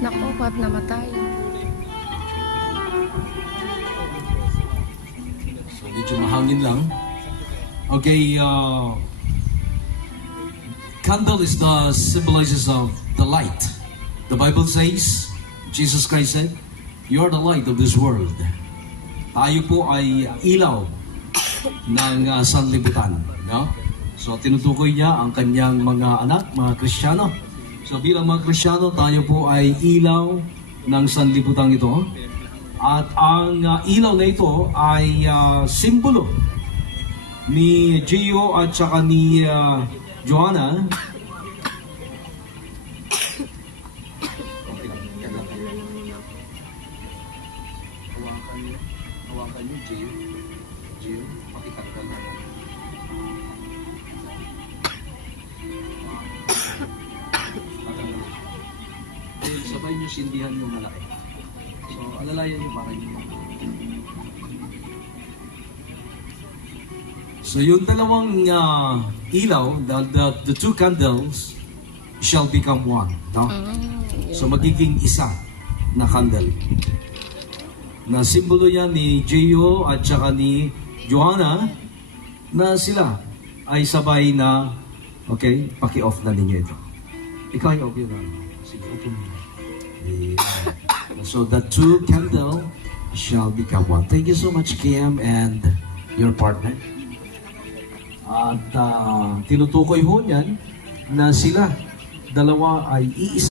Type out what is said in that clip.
Nako, pat namatay. So, medyo mahangin lang. Okay, candle is the symbolizes of the light. The Bible says, Jesus Christ said, "You are the light of this world." Tayo po ay ilaw ng sanlibutan. No? So, tinutukoy niya ang kanyang mga anak, mga Kristiyano. So, bilang mga Kristiyano, tayo po ay ilaw ng sanlibutan ito. At ang ilaw na ito ay simbolo ni Gio at saka ni Joanna. Hawakan niyo, Gio. Gio, pakitanggal na. Sabay niyo sindihan yung malaki. So, alalayan niyo para niyo. So, yung dalawang ilaw, the two candles shall become one. No? So, magiging isa na candle. Na simbolo yan ni Gio at saka ni Joanna na sila ay sabay na, okay, paki-off na ninyo ito. Ikaw ay okay na. Sige, okay na. Yeah. So, the two candle shall become one. Thank you so much, Kim and your partner. At tinutukoy ho niyan na sila dalawa ay iisa.